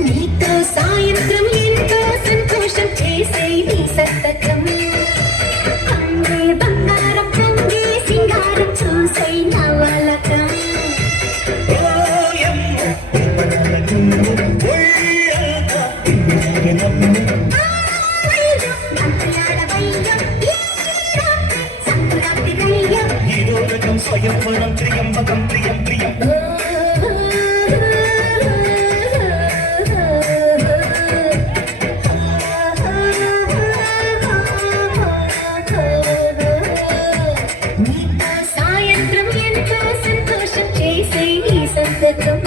నీతో సాయంత్రం ఎంతో సంతోషం చేసే నీ సంతకం అంగే బంగారం రంగే సింగారం చూసే నవలకం స్వయంవరం త్రియంబకం ప్రియం ప్రియం సాయంత్రం ఎంతో సంతోషం చేసే ఈ సంతకం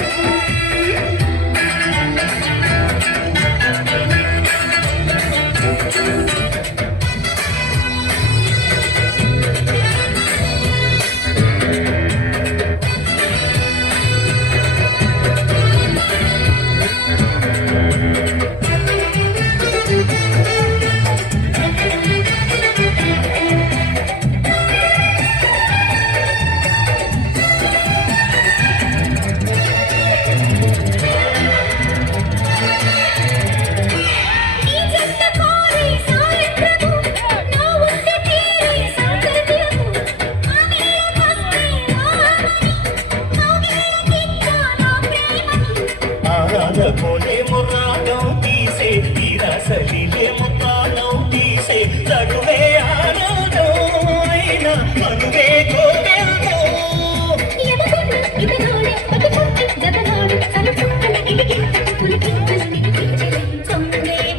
కోలే మురాగం తీసే తీరసలిలే ముతానం తీసే తగువే ఆరాధం అయినా మనువే కోవెల్తో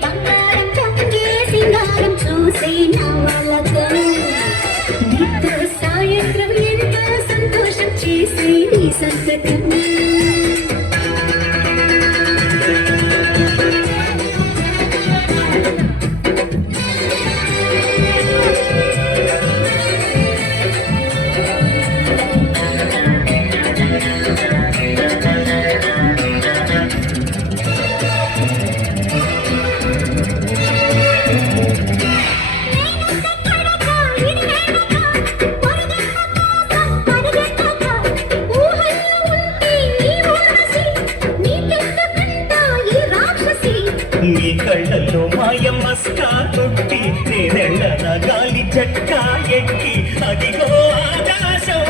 బంగారం చంగే సింగారం చూసే నవలకం నీతో సాయంత్రం ఎంతో సంతోషం చేసే నీ సంతకం నీ కళ్ళల్లో మాయమ్మస్కా కొట్టి నేనెళ్ళన గాలి చట్కా ఎక్కి అదిగో ఆకాశం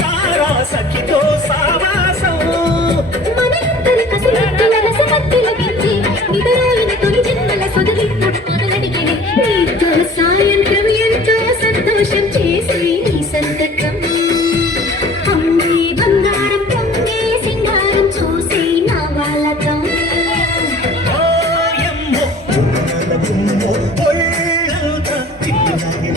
తారా సఖితో సావాసం సాయంత్రం ఎంతో సంతోషం చేసే నీ సంతకం అంగే బంగారం పొంగే సింగారం చూసే నవలకం ఒళ్ళంతా చిన్నది